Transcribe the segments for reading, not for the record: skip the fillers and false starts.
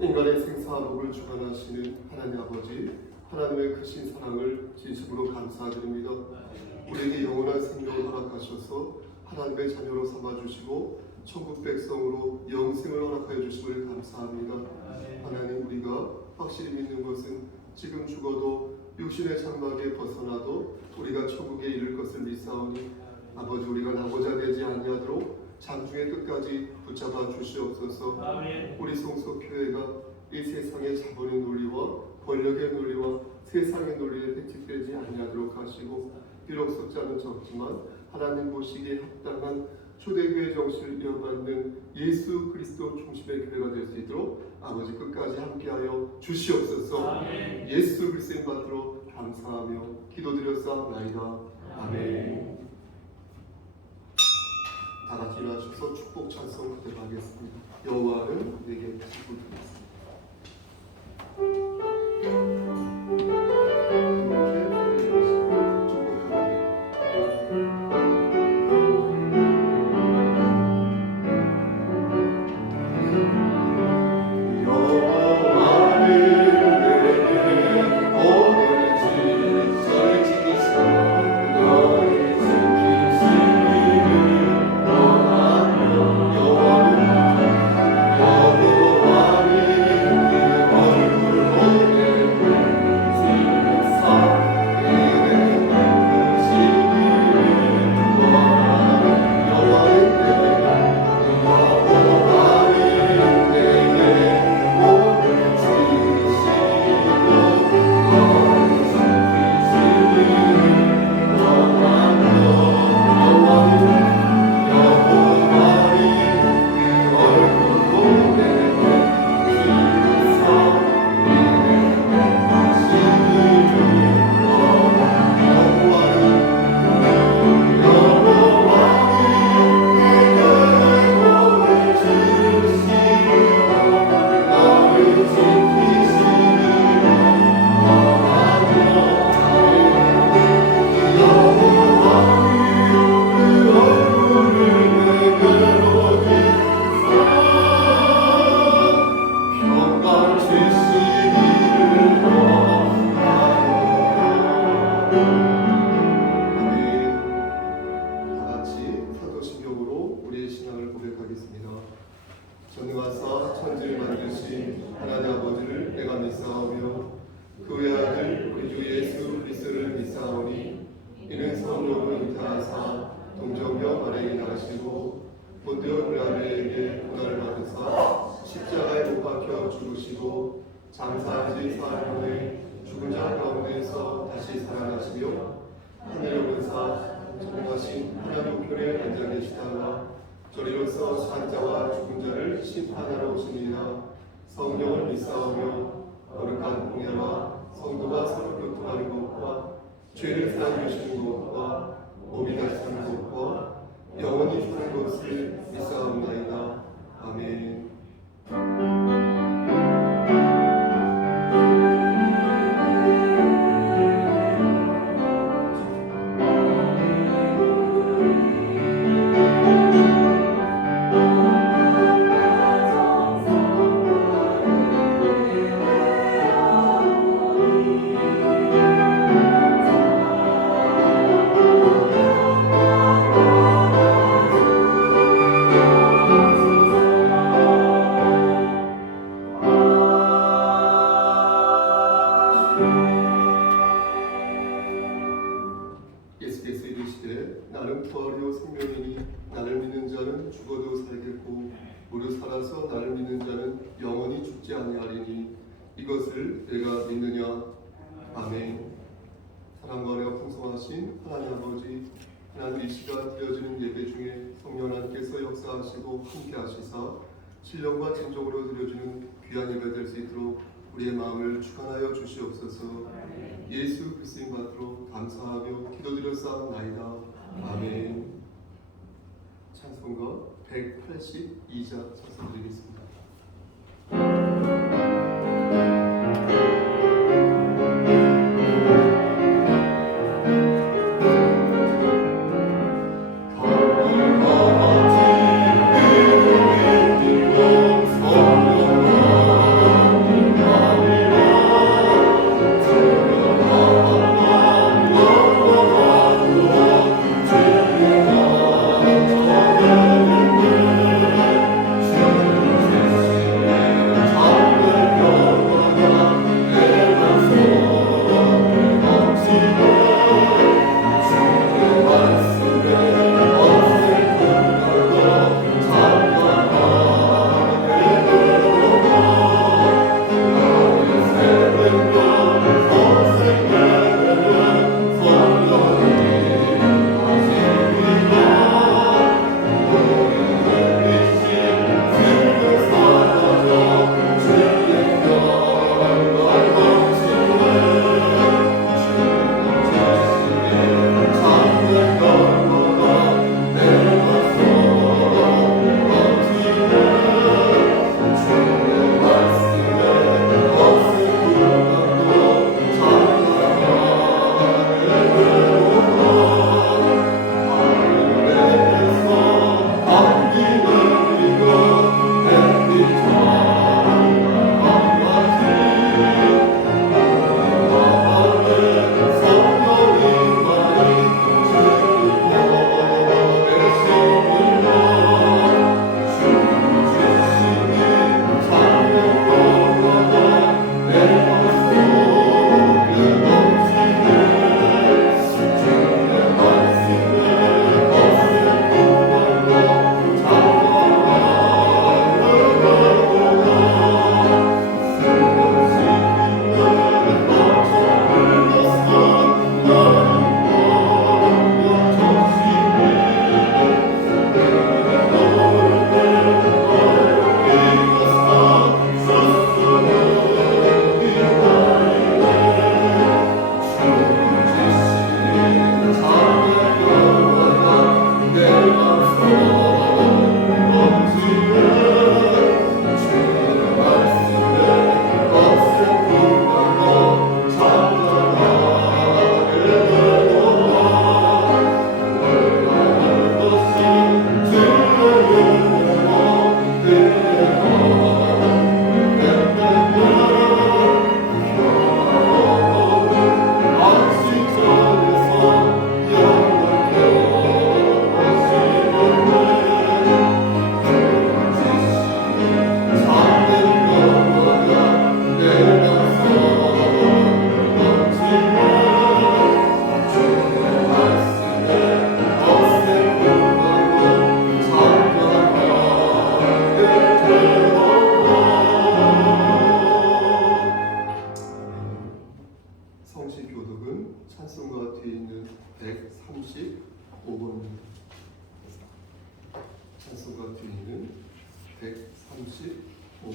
인간의 생사복을 주관하시는 하나님 아버지, 하나님의 크신 사랑을 진심으로 감사드립니다. 우리에게 영원한 생명을 허락하셔서 하나님의 자녀로 삼아주시고 천국 백성으로 영생을 허락하여 주심을 감사합니다. 하나님, 우리가 확실히 믿는 것은 지금 죽어도 육신의 장막에 벗어나도 우리가 천국에 이를 것을 믿사오니 아버지, 우리가 나고자 되지 아니하도록 장중의 끝까지 붙잡아 주시옵소서. 우리 송소교회가 이 세상의 자본의 논리와 권력의 논리와 세상의 논리에 획책되지 아니하도록 하시고, 비록 숫자는 적지만 하나님 보시기에 합당한 초대교회 정신을 이어받는 예수 그리스도 중심의 교회가 될 수 있도록 아버지 끝까지 함께하여 주시옵소서. 예수 그리스도의 받들어 감사하며 기도드렸사옵나이다. 아멘. 다 같이 일어나셔서 축복 찬송 드리겠습니다. 여호와는 내게 기쁘시다. 전능하사 천지를 만드신 하나님 아버지를 내가 믿사오며 그의 아들 우리 주 예수 그리스도를 믿사오니 이는 성령으로 잉태하사 동정녀 마리아에게 나시고 본디오 빌라도에게 고난을 받으사 십자가에 못 박혀 죽으시고 장사한 지 사흘 만에 죽은 자 가운데서 다시 살아나시며 하늘에 오르사 전능하신 하나님 우편에 앉아 계시다가 저리로서 산 자와 죽은 자를 심판하러 오십니다. 성령을 믿사오며 거룩한 공예와 성도가 서로 교통하는 것과 죄를 사하여 주시는 것과 몸이 다시 사는 것과 영원히 사는 것을 믿사옵나이다. 아멘. 예수께서 이르시되 나는 부활이요 생명이니 나를 믿는 자는 죽어도 살겠고 무릇 살아서 나를 믿는 자는 영원히 죽지 아니하리니 이것을 내가 믿느냐. 아멘. 사랑과 은혜가 풍성하신 하나님 아버지, 하나님 이 시간 드려지는 예배 중에 성령 하나님께서 역사하시고 함께하시사 신령과 진정으로 드려지는 귀한 예배 될 수 있도록 우리의 마음을 주관하여 주시옵소서. 예수 그리스도의 받들어 감사하며 기도드렸사옵나이다. 아멘. 찬송가 182자 찬송드리겠습니다. Oh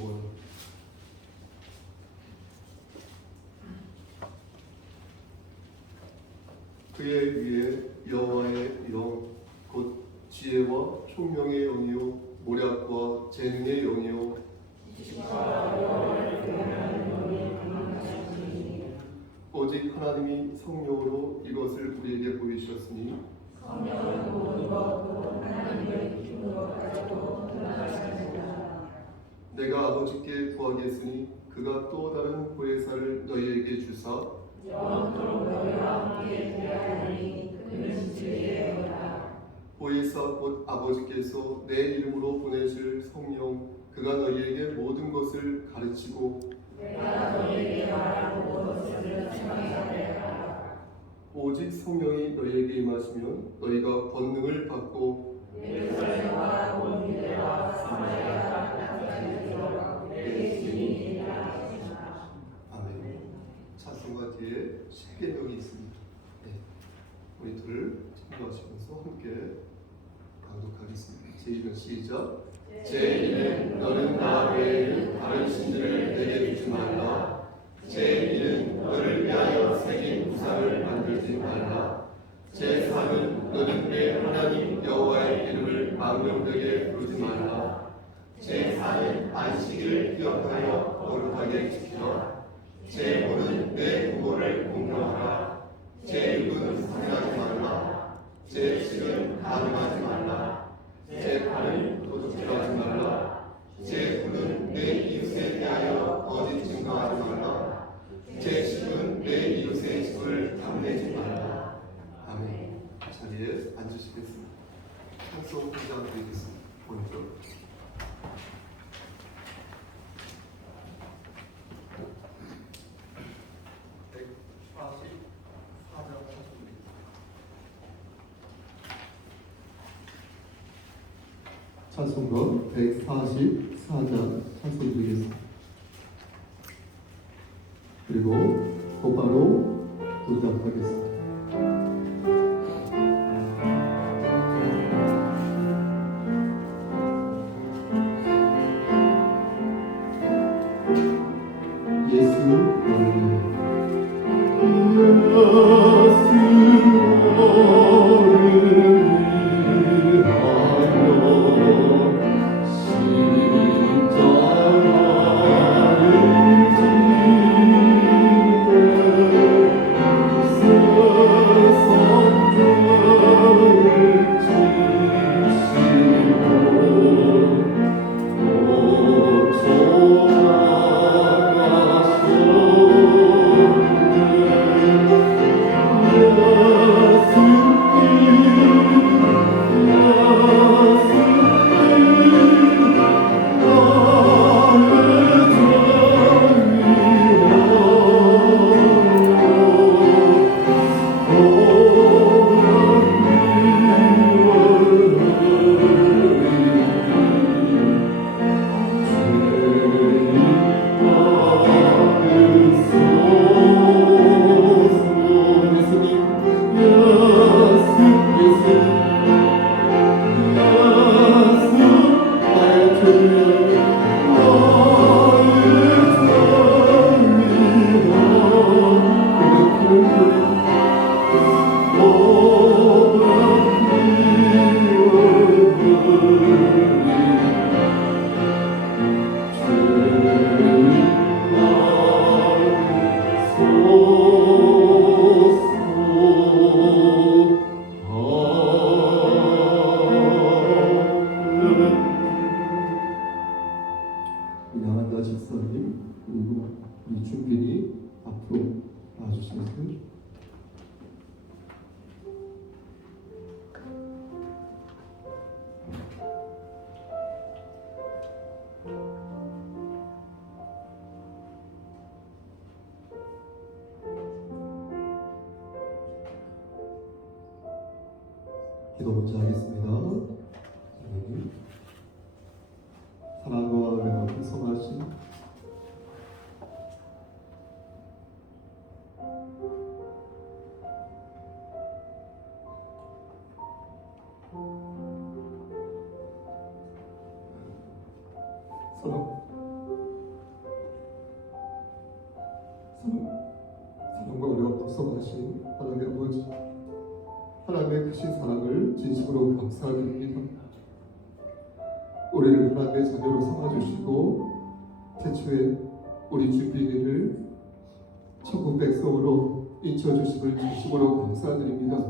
영원. 그의 위에 여호와의 영 곧 지혜와 총명의 영이요 모략과 재능의 영이요 오직 하나님이 성령으로 이것을 우리에게 보이셨으니 성령은 모든 것도 하나님을 기쁜 것 가지고 드러나시리라. 내가 아버지께 구하겠으니 그가 또 다른 보혜사를 너희에게 주사 영원토록 너희와 함께 대하리니 그는 진리예요라. 보혜사 곧 아버지께서 내 이름으로 보내실 성령 그가 너희에게 모든 것을 가르치고 내가 너희에게 말한 모든 것을 지키게 하리라. 오직 성령이 너희에게 임하시면 너희가 권능을 받고 예루살렘과 온 유대와 사마리아 땅까지 들어가 내 주인이 되리라. 아멘. 찬송가 뒤에 십계명이 있습니다. 네. 우리 둘 참여하시면서 함께 강독하겠습니다. 제1은 시작. 제1은 너는 나 외에는 다른 신들을 내게 두지 말라. 제2는 너를 위하여 새긴 우상을 만들지 말라. 제3은 너는 내 하나님 여호와의 이름을 망령되게 부르지 말라. 제4는 안식일을 기억하여 거룩하게 지키라. 제5는 내 부모를 공경하라. 제6은 살인하지 말라. 제7은 간음하지 말라. 제8은 도둑질하지 말라. 제9는 내 이웃에 대하여 거짓 증거하지 말라. 제10은 내 이웃의 집을 탐내지 말라. 아멘. 자리에 앉으시겠습니다. 찬송 한장 드리겠습니다. 먼저 찬송가 144장 찬송 드리겠습니다. 그리고 곧바로 도착하겠습니다. 예수 너를 이나한다 집사님 그리고 이준빈이 앞으로 나와주시겠어요? 기도 먼저 하겠습니다. 하나님, 사랑과 은혜가 풍성하신 서로 역사하신 하나님의 아버지, 하나님의 크신 사랑을 진심으로 감사드립니다. 우리를 하나님의 자녀로 삼아주시고 태초에 우리 주빈이를 천국 백성으로 인쳐주심을 진심으로 감사드립니다.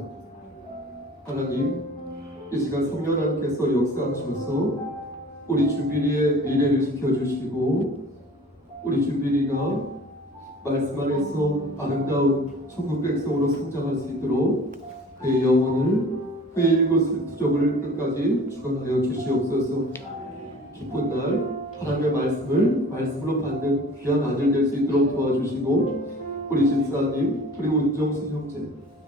하나님, 이 시간 성령 하나님께서 역사하셔서 우리 주빈이의 미래를 지켜주시고 우리 주빈이가 말씀 안에서 아름다운 천국 백성으로 성장할 수 있도록 그의 영혼을, 그의 일곱을 투족을 끝까지 주관하여 주시옵소서. 기쁜 날 하나님의 말씀으로 받는 귀한 아들 될 수 있도록 도와주시고 우리 집사님, 우리 운정수 형제,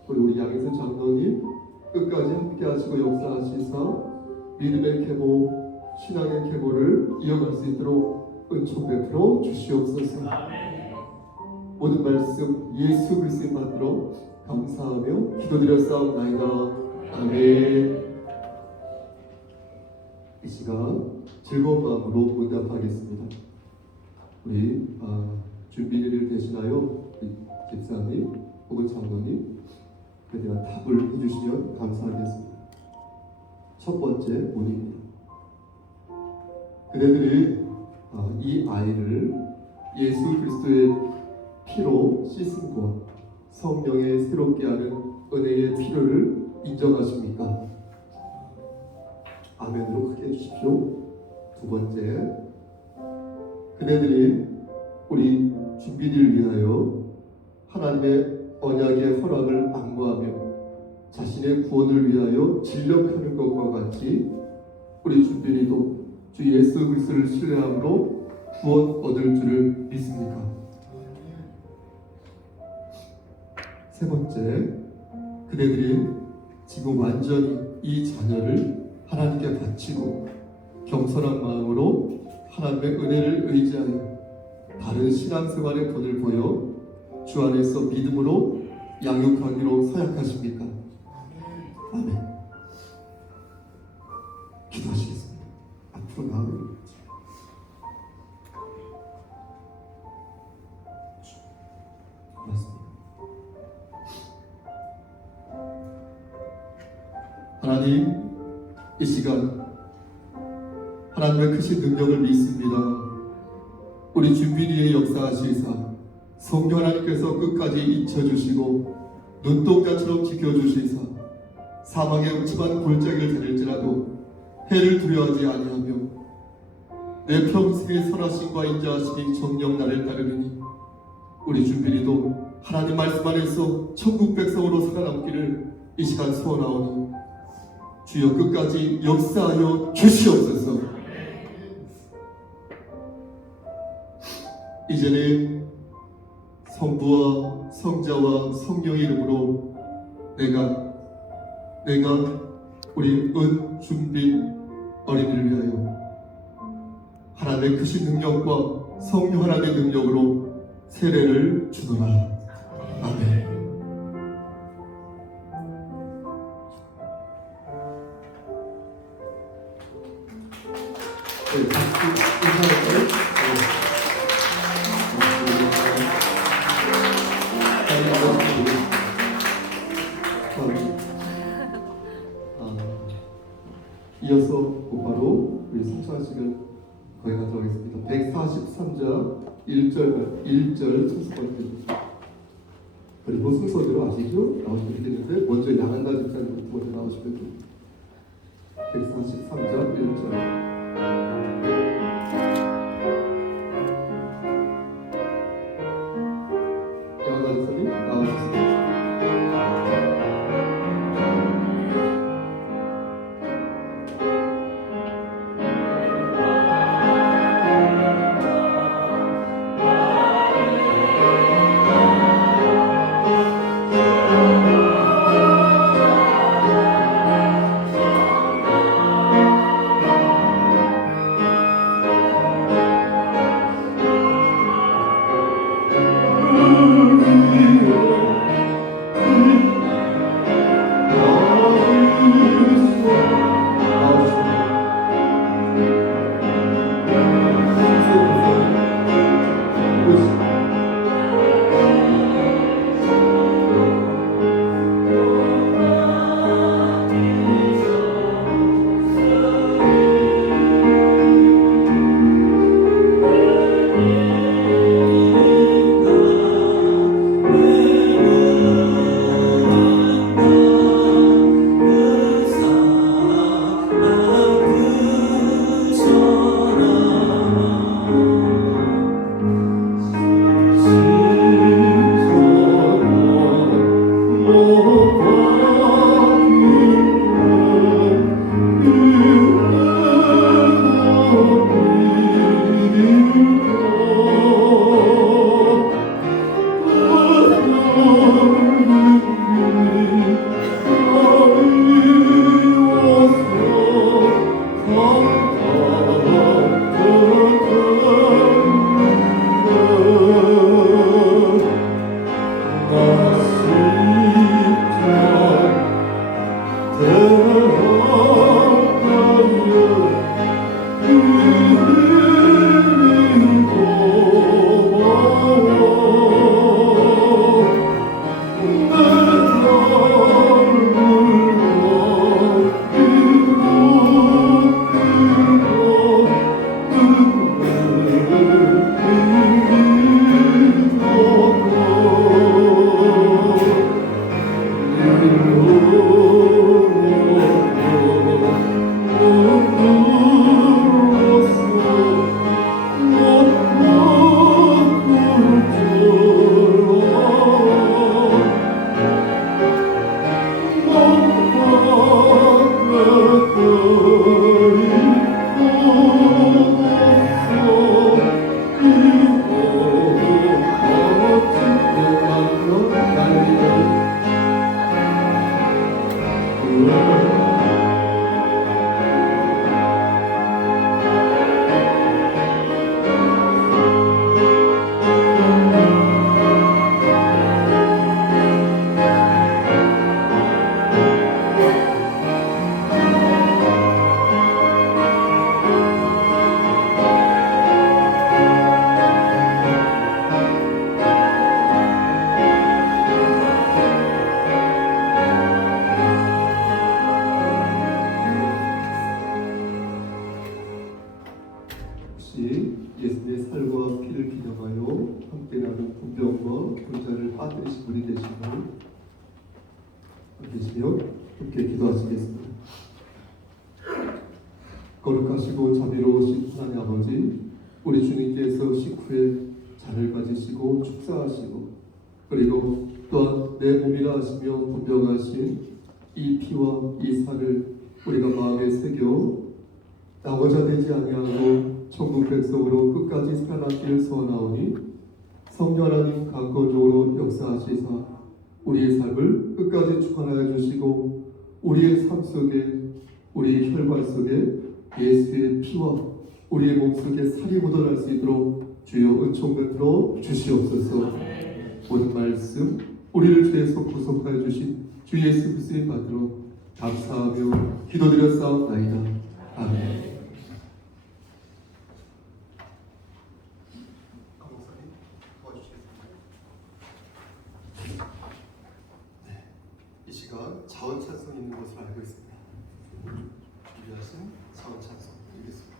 우리 양혜선 장로님 끝까지 함께 하시고 역사하시사 믿음의 계보, 신앙의 계보를 이어갈 수 있도록 은총 베풀어 주시옵소서. 모든 말씀 예수 그리스도의 이름으로 감사하며 기도드렸사옵나이다. 아멘. 이 시간 즐거운 마음으로 문답하겠습니다. 우리 준비를 대신하여 우리 집사님 혹은 장로님 그에 대한 답을 해주시면 감사하겠습니다. 첫 번째 문입니다. 그대들이 이 아이를 예수 그리스도의 피로 씻음과 성령의 새롭게 하는 은혜의 필요를 인정하십니까? 아멘으로 크게 해주십시오. 두 번째, 그대들이 우리 준비를 위하여 하나님의 언약의 허락을 앙무하며 자신의 구원을 위하여 진력하는 것과 같이 우리 준비도 주 예수 그리스도를 신뢰함으로 구원 얻을 줄을 믿습니까? 세 번째, 그대들이 지금 완전히 이 자녀를 하나님께 바치고 겸손한 마음으로 하나님의 은혜를 의지하여 다른 신앙생활의 본을 보여 주 안에서 믿음으로 양육하기로 서약하십니까? 아멘. 기도하시겠습니다. 앞으로 나아가겠습니다. 맞습니다. 하나님, 이 시간 하나님의 크신 능력을 믿습니다. 우리 준비리의 역사하시사 성령 하나님께서 끝까지 잊혀주시고 눈동자처럼 지켜주시사 사망의 음침한 골짜기를 다닐지라도 해를 두려워하지 아니하며 내 평생의 선하심과 인자하심이 정녕 나를 따르리니 우리 준비리도 하나님 말씀 안에서 천국 백성으로 살아남기를 이 시간 소원하오니 주여 끝까지 역사하여 주시옵소서. 이제는 성부와 성자와 성령의 이름으로 내가 우리 은준빈 어린이를 위하여 하나님의 크신 능력과 성령 하나님의 능력으로 세례를 주노라. 아멘. 네, 박수 인사할까요? 이어서 곧바로 우리 성찬식을 거행하도록 하겠습니다. 143자 1절 순서입니다. 그리고 순서대로 아시죠? 나오시면 되는데 먼저 양한나 집사님부터 먼저 나오시면 됩니다. 143자 1절 양한나 집사님 나와주세요. 계시며 함께 기도하시겠습니다. 거룩하시고 자비로우신 하나님 아버지, 우리 주님께서 식후에 잔을 가지시고 축사하시고 그리고 또한 내 몸이라 하시며 분명하신 이 피와 이 살을 우리가 마음에 새겨 나고자 되지 아니하고 천국 백성으로 끝까지 살아남기를 소원하오니 성령 하나님 강권적으로 역사하시사 우리의 삶을 끝까지 주관하여 주시고 우리의 삶 속에 우리의 혈관 속에 예수의 피와 우리의 몸속에 살이 묻어날 수 있도록 주여 은총 베풀어 주시옵소서. 모든 말씀 우리를 죄에서 구속하여 주신 주 예수 그리스도의 받들어 감사하며 기도드려 싸움나이다. 아멘. 이 시간 자원 찬송이 있는 것으로 알고 있습니다. 준비하신 자원 찬송 드리겠습니다.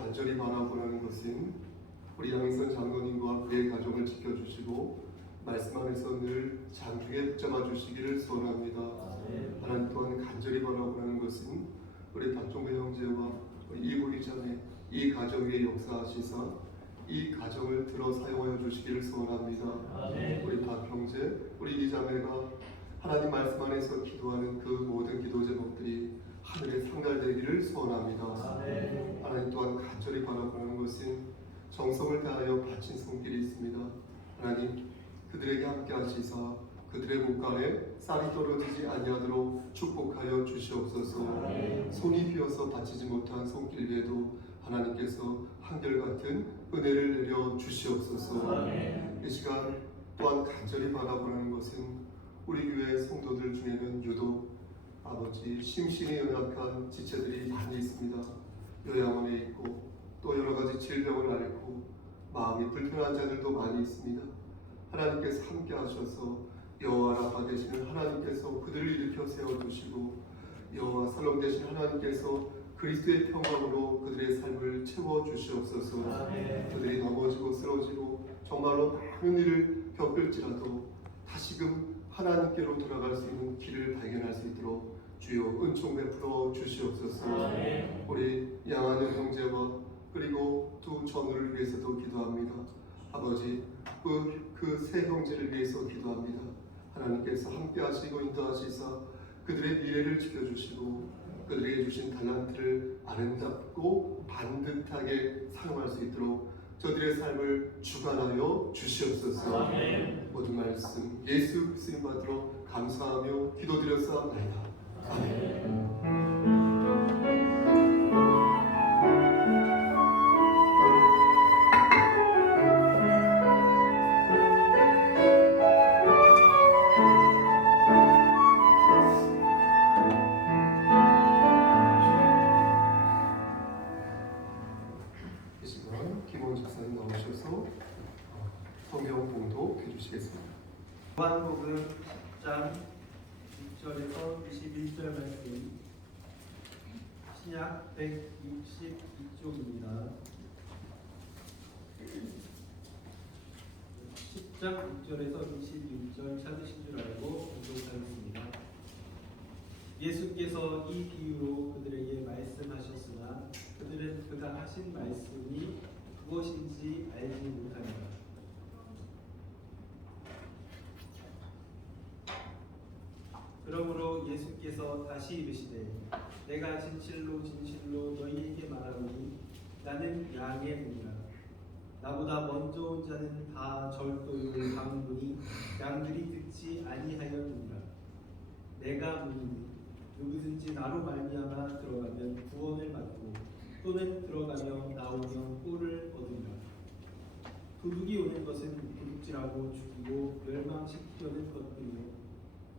간절히 바라보는 것은 우리 양희선 장로님과 그의 가정을 지켜주시고 말씀 안에서 늘 장중에 붙잡아 주시기를 소원합니다. 하나님 또한 간절히 바라보는 것은 우리 박종배 형제와 이보리 자매 이 가정 위에 역사하시사 이 가정을 들어 사용하여 주시기를 소원합니다. 우리 박 형제, 우리 이 자매가 하나님 말씀 안에서 기도하는 그 모든 기도 제목들이 하늘에 상달되기를 소원합니다. 하나님 또한 간절히 바라보는 것은 정성을 다하여 바친 손길이 있습니다. 하나님 그들에게 함께 하시사 그들의 목간에 쌀이 떨어지지 아니하도록 축복하여 주시옵소서. 손이 비어서 바치지 못한 손길 위에도 하나님께서 한결같은 은혜를 내려 주시옵소서. 이 시간 또한 간절히 바라보는 것은 우리 교회 성도들 중에는 유독 아버지 심신이 연약한 지체들이 많이 있습니다. 요양원에 있고 또 여러 가지 질병을 앓고 마음이 불편한 자들도 많이 있습니다. 하나님께서 함께 하셔서 여호와 라파 되시는 하나님께서 그들을 일으켜 세워주시고 여호와 살롬 되신 하나님께서 그리스도의 평강으로 그들의 삶을 채워주시옵소서. 그들이 넘어지고 쓰러지고 정말로 많은 일을 겪을지라도 다시금 하나님께로 돌아갈 수 있는 길을 발견할 수 있도록 주여 은총 베풀어 주시옵소서. 우리 양한영 형제와 그리고 두 전우를 위해서도 기도합니다. 아버지 그 세 형제를 위해서 기도합니다. 하나님께서 함께 하시고 인도하시사 그들의 미래를 지켜주시고 그들에게 주신 달란트를 아름답고 반듯하게 사용할 수 있도록 저들의 삶을 주관하여 주시옵소서. 모든 말씀 예수 그리스도 받들어 감사하며 기도드렸사옵나이다. 아멘. 이 시간 김원 집사님 나오셔서 성경 봉독해 주시겠습니다. 요한복음 10장 6절에서 21절 말씀, 신약 162쪽입니다. 10장 6절에서 21절 찾으신 줄 알고 공독하겠습니다. 예수께서 이 비유로 그들에게 말씀하셨으나 그들은 그가 하신 말씀이 무엇인지 알지 못하니라. 그러므로 예수께서 다시 이르시되 내가 진실로 진실로 너희에게 말하노니 나는 양의 문이라. 나보다 먼저 온 자는 다 절도요 강문이 양들이 듣지 아니하였느니라. 내가 문이니 누구든지 나로 말미암아 들어가면 구원을 받고 또는 들어가며 나오면 꼴을 얻으리라. 도둑이 오는 것은 도둑질하고 죽이고 멸망시키려는 것뿐이요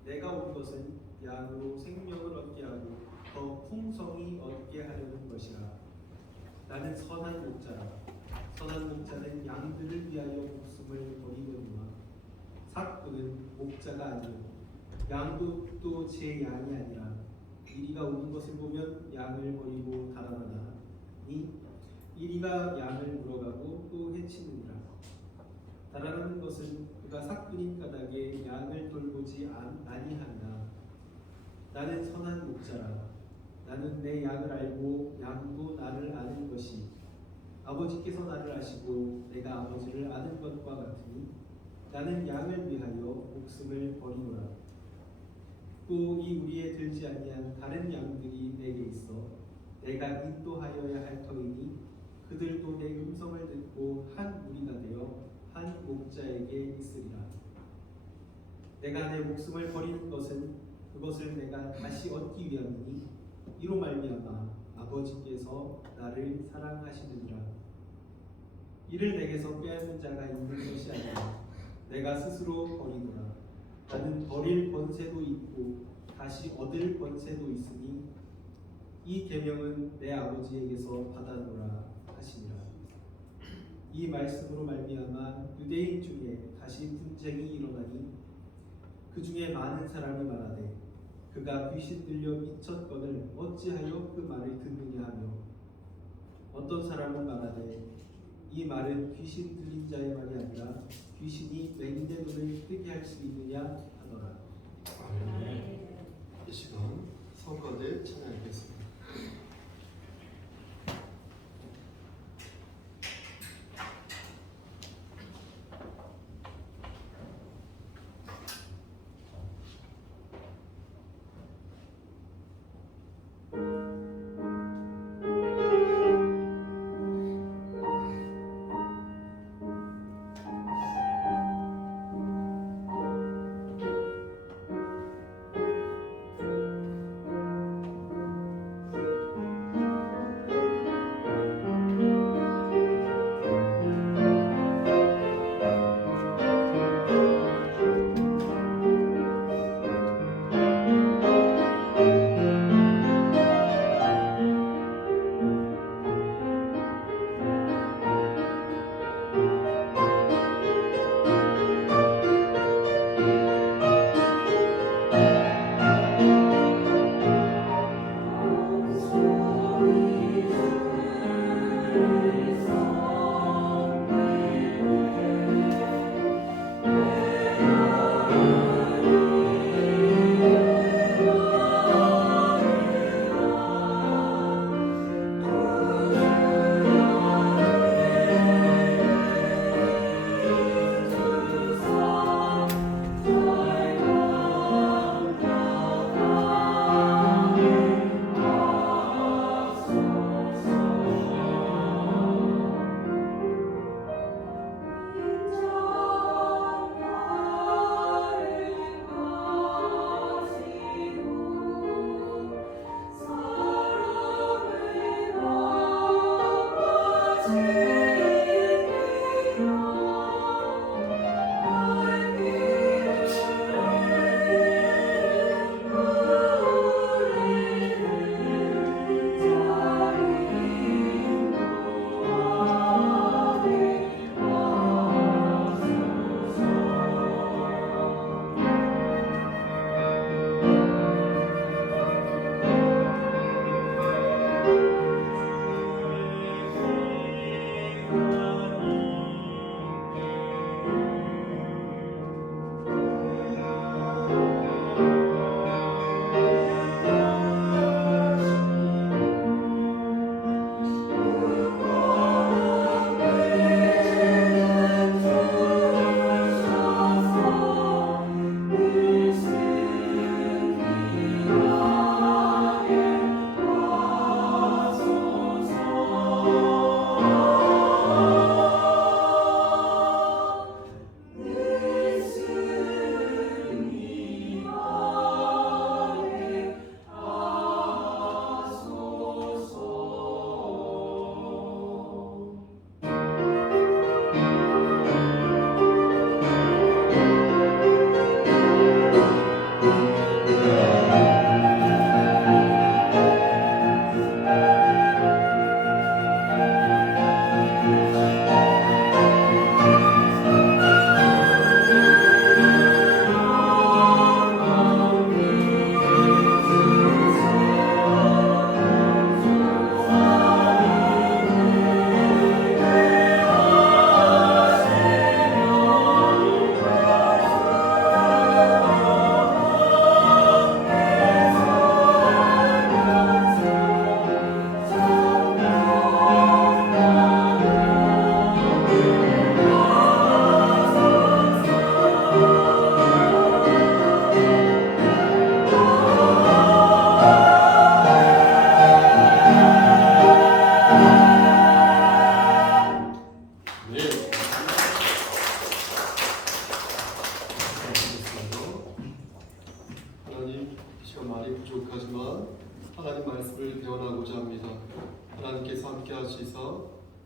내가 온 것은 양으로 생명을 얻게 하고 더 풍성히 얻게 하려는 것이라. 나는 선한 목자라. 선한 목자는 양들을 위하여 목숨을 버리거니와 삭부는 목자가 아니요 양도 또 제 양이 아니라 이리가 오는 것을 보면 양을 버리고 달아나니 이리가 양을 물어가고 또 해치느니라. 달아나는 것은 그가 삭부인 까닭에 양을 돌보지 아니하나. 나는 선한 목자라. 나는 내 양을 알고 양도 나를 아는 것이 아버지께서 나를 아시고 내가 아버지를 아는 것과 같으니 나는 양을 위하여 목숨을 버리노라. 또 이 우리에 들지 아니한 다른 양들이 내게 있어 내가 인도하여야 할 터이니 그들도 내 음성을 듣고 한 무리가 되어 한 목자에게 있으리라. 내가 내 목숨을 버리는 것은 그것을 내가 다시 얻기 위함이니 이로 말미암아 아버지께서 나를 사랑하시느니라. 이를 내게서 빼앗는 자가 있는 것이 아니라 내가 스스로 버리노라. 나는 버릴 권세도 있고 다시 얻을 권세도 있으니 이 계명은 내 아버지에게서 받아노라 하시니라. 이 말씀으로 말미암아 유대인 중에 다시 분쟁이 일어나니 그 중에 많은 사람이 말하되 그가 귀신 들려 미쳤거늘 어찌하여 그 말을 듣느냐 하며 어떤 사람은 말하되 이 말은 귀신 들린 자의 말이 아니라 귀신이 맹인의 눈을 뜨게 할 수 있느냐 하더라. 아멘. 이 시간 성가대 찬양하겠습니다.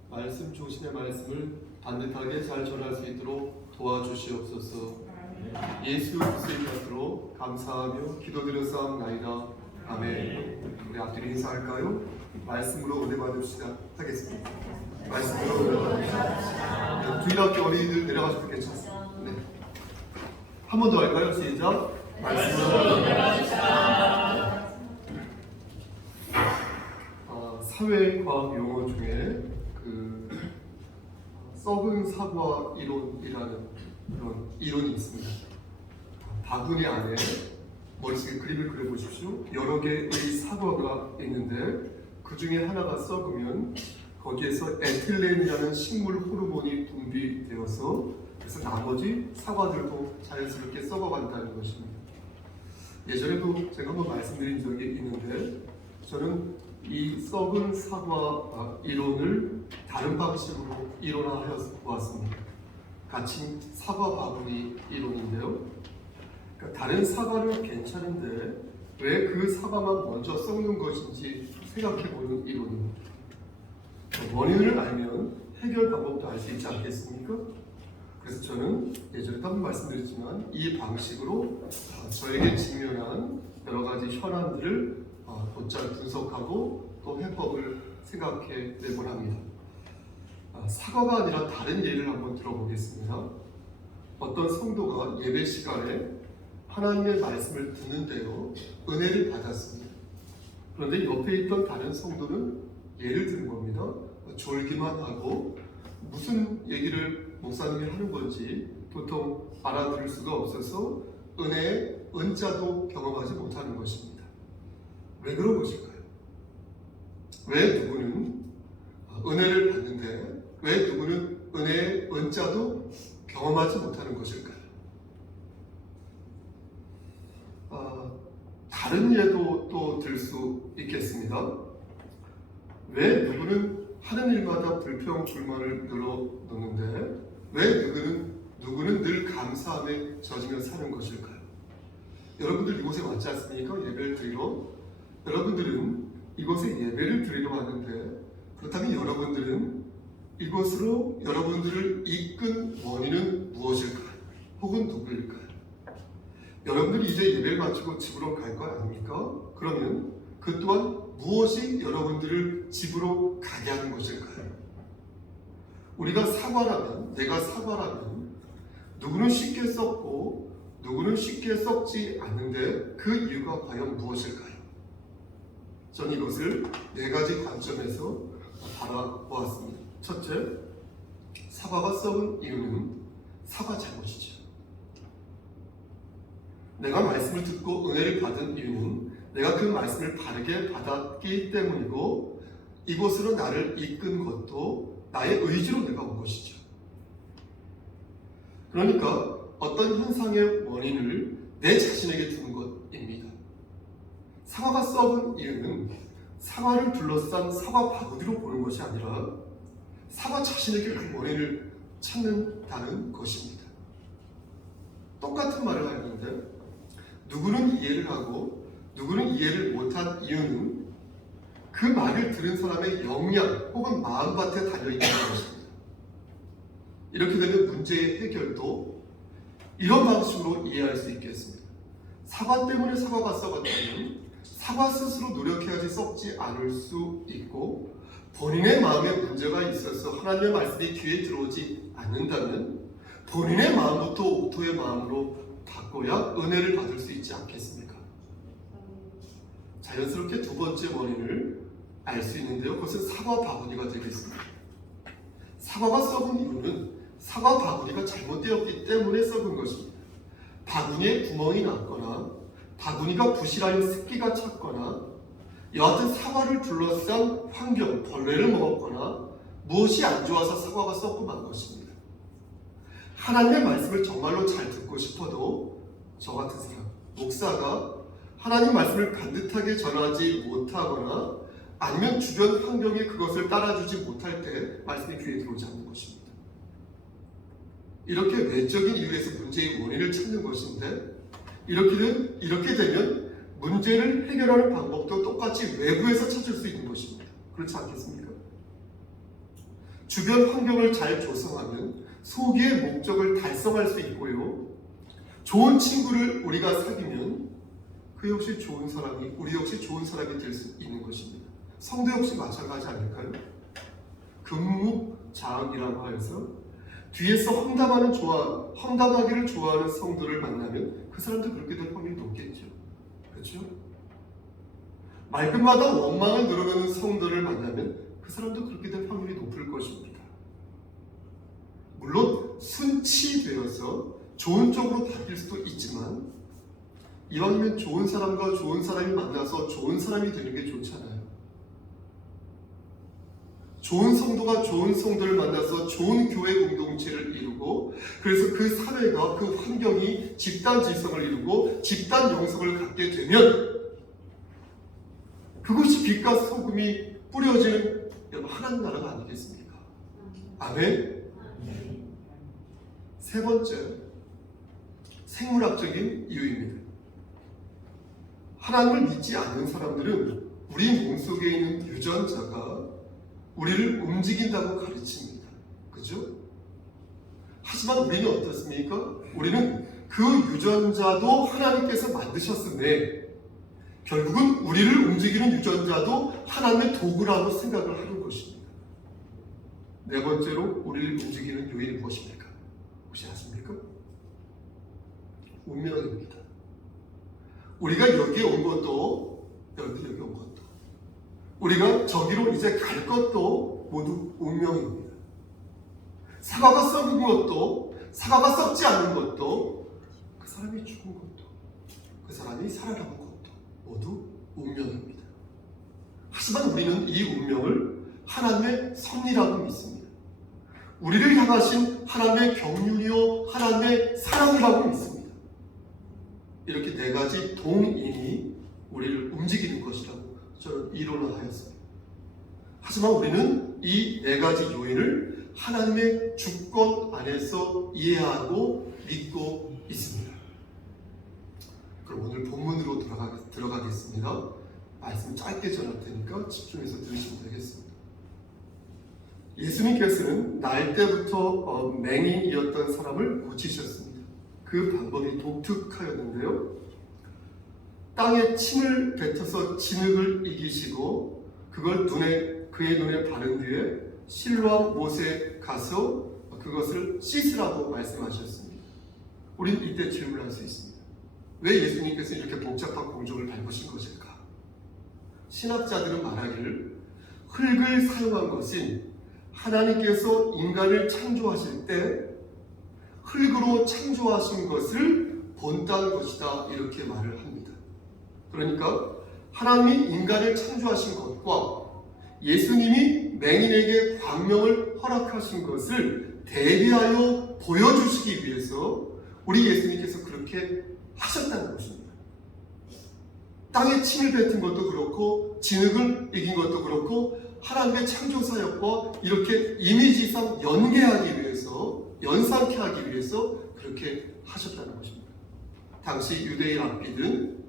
말씀 중심의 말씀을 반듯하게 잘 전할 수 있도록 도와주시옵소서. 예수 그리스도의 이름으로 감사하며 기도드렸사옵나이다. 아멘. 우리 앞뒤로 인사할까요? 말씀으로 은혜 받읍시다. 하겠습니다. 말씀으로 은혜 받읍시다. 두 학기 어린이들 내려가셔도 괜찮습니다. 네. 한 번 더 할까요? 시작. 말씀으로 은혜 받읍시다. 사회과학 용어 중에 그 썩은 사과 이론이라는 그런 이론이 있습니다. 바구니 안에 머릿속에 그림을 그려보십시오. 여러 개의 사과가 있는데 그 중에 하나가 썩으면 거기에서 에틸렌이라는 식물 호르몬이 분비되어서 그래서 나머지 사과들도 자연스럽게 썩어간다는 것입니다. 예전에도 제가 한번 말씀드린 적이 있는데 저는 이 썩은 사과 이론을 다른 방식으로 이론화하여 보았습니다. 같이 사과 바구니 이론인데요. 그러니까 다른 사과는 괜찮은데 왜 그 사과만 먼저 썩는 것인지 생각해보는 이론입니다. 원인을 알면 해결 방법도 알 수 있지 않겠습니까? 그래서 저는 예전에 한번 말씀드렸지만 이 방식으로 저에게 직면한 여러 가지 현안들을 곧잘 분석하고 또 해법을 생각해 내곤 합니다. 사과가 아니라 다른 예를 한번 들어보겠습니다. 어떤 성도가 예배 시간에 하나님의 말씀을 듣는데요, 은혜를 받았습니다. 그런데 옆에 있던 다른 성도는 예를 드는 겁니다. 졸기만 하고 무슨 얘기를 목사님이 하는 건지 도통 알아들을 수가 없어서 은혜의 은자도 경험하지 못하는 것입니다. 왜 그런 것일까요? 왜 누구는 은혜를 받는데 왜 누구는 은혜의 은자도 경험하지 못하는 것일까요? 다른 예도 또 들 수 있겠습니다. 왜 누구는 하는 일마다 불평 불만을 늘어놓는데 왜 누구는 늘 감사함에 젖으며 사는 것일까요? 여러분들 이곳에 왔지 않습니까? 예배를 드리러. 여러분들은 이곳에 예배를 드리러 왔는데 그렇다면 여러분들은 이곳으로 여러분들을 이끈 원인은 무엇일까요? 혹은 누구일까요? 여러분들이 이제 예배를 마치고 집으로 갈 거 아닙니까? 그러면 그 또한 무엇이 여러분들을 집으로 가게 하는 것일까요? 우리가 사과라면, 내가 사과라면 누구는 쉽게 썩고 누구는 쉽게 썩지 않는데 그 이유가 과연 무엇일까요? 저는 이것을 네 가지 관점에서 바라보았습니다. 첫째, 사과가 썩은 이유는 사과 잘못이죠. 내가 말씀을 듣고 은혜를 받은 이유는 내가 그 말씀을 바르게 받았기 때문이고 이곳으로 나를 이끈 것도 나의 의지로 내가 온 것이죠. 그러니까 어떤 현상의 원인을 내 자신에게 두는 것입니다. 사과가 썩은 이유는 사과를 둘러싼 사과 바구니로 보는 것이 아니라 사과 자신에게 그 원인을 찾는다는 것입니다. 똑같은 말을 하는데 누구는 이해를 하고 누구는 이해를 못한 이유는 그 말을 들은 사람의 역량 혹은 마음밭에 달려있는 것입니다. 이렇게 되면 문제의 해결도 이런 방식으로 이해할 수 있겠습니다. 사과 때문에 사과가 썩었다면 사과 스스로 노력해야지 썩지 않을 수 있고 본인의 마음에 문제가 있어서 하나님의 말씀이 귀에 들어오지 않는다면 본인의 마음부터 옥토의 마음으로 바꿔야 은혜를 받을 수 있지 않겠습니까? 자연스럽게 두 번째 원인을 알 수 있는데요. 그것은 사과 바구니가 되겠습니다. 사과가 썩은 이유는 사과 바구니가 잘못되었기 때문에 썩은 것입니다. 바구니에 구멍이 났거나 바구니가 부실하여 습기가 찼거나 여하튼 사과를 둘러싼 환경, 벌레를 먹었거나 무엇이 안 좋아서 사과가 썩고 만 것입니다. 하나님의 말씀을 정말로 잘 듣고 싶어도 저 같은 사람, 목사가 하나님 말씀을 간듯하게 전하지 못하거나 아니면 주변 환경이 그것을 따라주지 못할 때 말씀이 귀에 들어오지 않는 것입니다. 이렇게 외적인 이유에서 문제의 원인을 찾는 것인데 이렇게 되면 문제를 해결하는 방법도 똑같이 외부에서 찾을 수 있는 것입니다. 그렇지 않겠습니까? 주변 환경을 잘 조성하면 소기의 목적을 달성할 수 있고요. 좋은 친구를 우리가 사귀면 그 역시 좋은 사람이, 우리 역시 좋은 사람이 될 수 있는 것입니다. 성도 역시 마찬가지 아닐까요? 금묵자학이라고 하여서 뒤에서 험담하기를 좋아하는 성도를 만나면 그 사람도 그렇게 될 확률이 높겠죠. 그렇죠? 말끝마다 원망을 늘어놓는 성도를 만나면 그 사람도 그렇게 될 확률이 높을 것입니다. 물론 순치되어서 좋은 쪽으로 바뀔 수도 있지만 이왕이면 좋은 사람과 좋은 사람이 만나서 좋은 사람이 되는 게 좋잖아요. 좋은 성도가 좋은 성도를 만나서 좋은 교회 공동체를 이루고 그래서 그 사회가 그 환경이 집단 질서를 이루고 집단 영성을 갖게 되면 그것이 빛과 소금이 뿌려지는 하나님 나라가 아니겠습니까? 아멘. 세 번째, 생물학적인 이유입니다. 하나님을 믿지 않는 사람들은 우리 몸속에 있는 유전자가 우리를 움직인다고 가르칩니다. 그죠? 하지만 우리는 어떻습니까? 우리는 그 유전자도 하나님께서 만드셨음에 결국은 우리를 움직이는 유전자도 하나님의 도구라고 생각을 하는 것입니다. 네 번째로 우리를 움직이는 요인이 무엇입니까? 혹시 아십니까? 운명입니다. 우리가 여기에 온 것도 여기 온 것도 우리가 저기로 이제 갈 것도 모두 운명입니다. 사과가 썩은 것도 사과가 썩지 않은 것도 그 사람이 죽은 것도 그 사람이 살아남은 것도 모두 운명입니다. 하지만 우리는 이 운명을 하나님의 섭리라고 믿습니다. 우리를 향하신 하나님의 경륜이요 하나님의 사랑이라고 믿습니다. 이렇게 네 가지 동인이 우리를 움직이는 것이라고 저는 이론을 하였습니다. 하지만 우리는 이 네 가지 요인을 하나님의 주권 안에서 이해하고 믿고 있습니다. 그럼 오늘 본문으로 들어가겠습니다. 말씀 짧게 전할 테니까 집중해서 들으시면 되겠습니다. 예수님께서는 날 때부터 맹인이었던 사람을 고치셨습니다. 그 방법이 독특하였는데요. 땅에 침을 뱉어서 진흙을 이기시고 그걸 그의 눈에 바른 뒤에 실로암 못에 가서 그것을 씻으라고 말씀하셨습니다. 우리는 이때 질문할 수 있습니다. 왜 예수님께서 이렇게 복잡한 공정을 밟으신 것일까? 신학자들은 말하기를 흙을 사용한 것은 하나님께서 인간을 창조하실 때 흙으로 창조하신 것을 본딴 것이다 이렇게 말을 합니다. 그러니까 하나님이 인간을 창조하신 것과 예수님이 맹인에게 광명을 허락하신 것을 대비하여 보여주시기 위해서 우리 예수님께서 그렇게 하셨다는 것입니다. 땅에 침을 뱉은 것도 그렇고 진흙을 이긴 것도 그렇고 하나님의 창조사역과 이렇게 이미지상 연계하기 위해서 연상케 하기 위해서 그렇게 하셨다는 것입니다. 당시 유대인 랍비들은